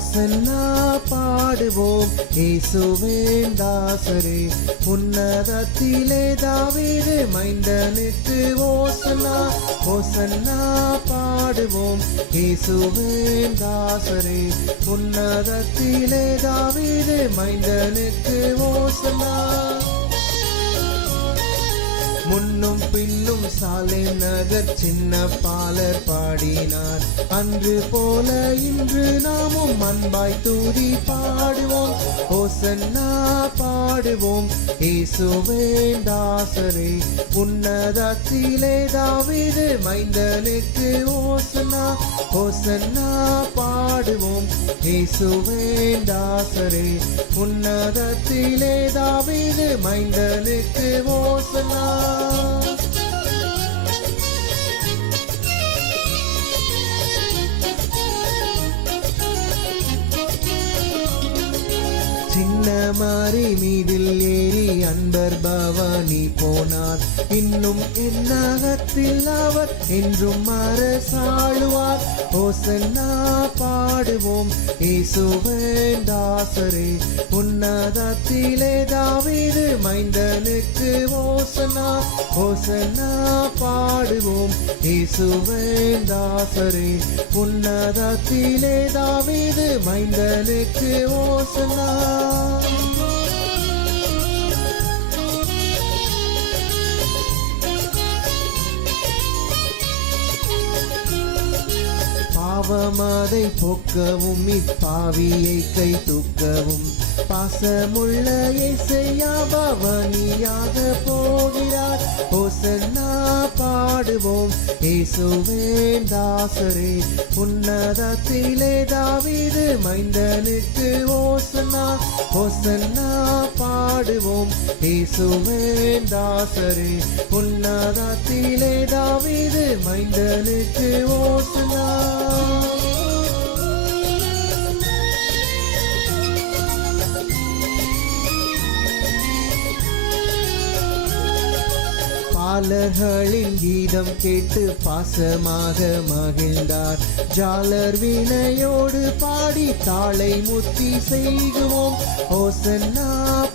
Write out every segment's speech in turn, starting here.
ஓசன்னா பாடுவோம் இயேசுவின் தாசரே. உன்னதத்திலே தாவீது மைந்தனுக்கு ஓசன்னா. ஓசன்னா பாடுவோம் இயேசுவின் தாசரே. உன்னதத்திலே தாவீது மைந்தனுக்கு ஓசன்னா. முன்னும் பின்னும் சாலேம் நகர் சின்ன பாலர் பாடினார். அன்று போல இன்று நாமும் அன்பாய் தூதி பாடுவோம். ஓசன்னா பாடுவோம் இயேசுவின் தாசரே. உன்னதத்திலே தாவீது மைந்தனுக்கு ஓசன்னா. ஓசன்னா பாடுவோம் இயேசுவின் தாசரே. உன்னதத்திலே தாவீது மைந்தனுக்கு ஓசன்னா. சின்ன மாறி மீதில் ஏறி அன்பர் பவானி போனார். இன்னும் என்னகத்தில் அவர் என்றும் அரசாளுவார். ஓசன்னா பாடுவோம் இயேசுவின் தாசரே. உன்னதத்திலே தாவீது மைந்தனுக்கு ஓசன்னா. ஓசன்னா பாடுவோம் இயேசுவின் தாசரே. உன்னதத்திலே தாவீது மைந்தனுக்கு ஓசன்னா. பாவமாதை போக்கவும் இப்பாவியை கை தூக்கவும் பாசமுள்ள இயேசையா பவனியாக போகிறார். ஓசன்னா பாடுவோம் இயேசுவின் தாசரே. உன்னதத்திலே தாவீது மைந்தனுக்கு ஓசன்னா. ஓசன்னா பாடுவோம் இயேசுவின் தாசரே. உன்னதத்திலே தாவீது மைந்தனுக்கு ஓசன்னா. பாலர்களின் கீதம் கேட்டு பாசமாக மகிழ்ந்தார். ஜாலர் வினையோடு பாடி தாளை முத்தி செய்குவோம். ஓசன்னா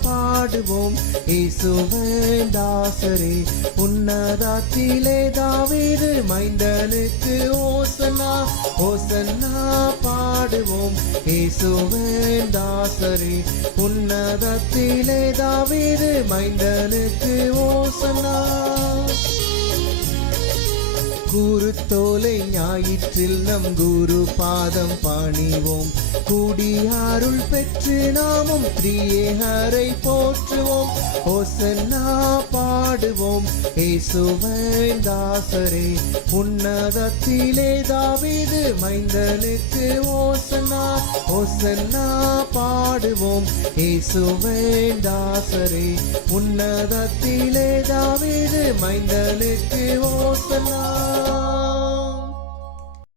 பாடுவோம் இயேசுவின் தாசரே. உன்னதத்திலே தாவீது மைந்தனுக்கு ஓசன்னா. ஓசன்னா பாடுவோம் இயேசுவின் தாசரே. உன்னதத்திலே தாவீது மைந்தனுக்கு ஓசன்னா. கூறு தோலை ஞாயிற்றில் நம் குரு பாதம் பணிவோம். கூடி அருள் பெற்று நாமும் திரியேகரை போற்றுவோம். ஓசன்னா பாடுவோம் இயேசுவின் தாசரே. உன்னதத்திலே தாவீது மைந்தனுக்கு ஓசன்னா. ஓசன்னா பாடுவோம் இயேசுவின் தாசரே. உன்னதத்திலே தாவீது மைந்தனுக்கு ஓசன்னா.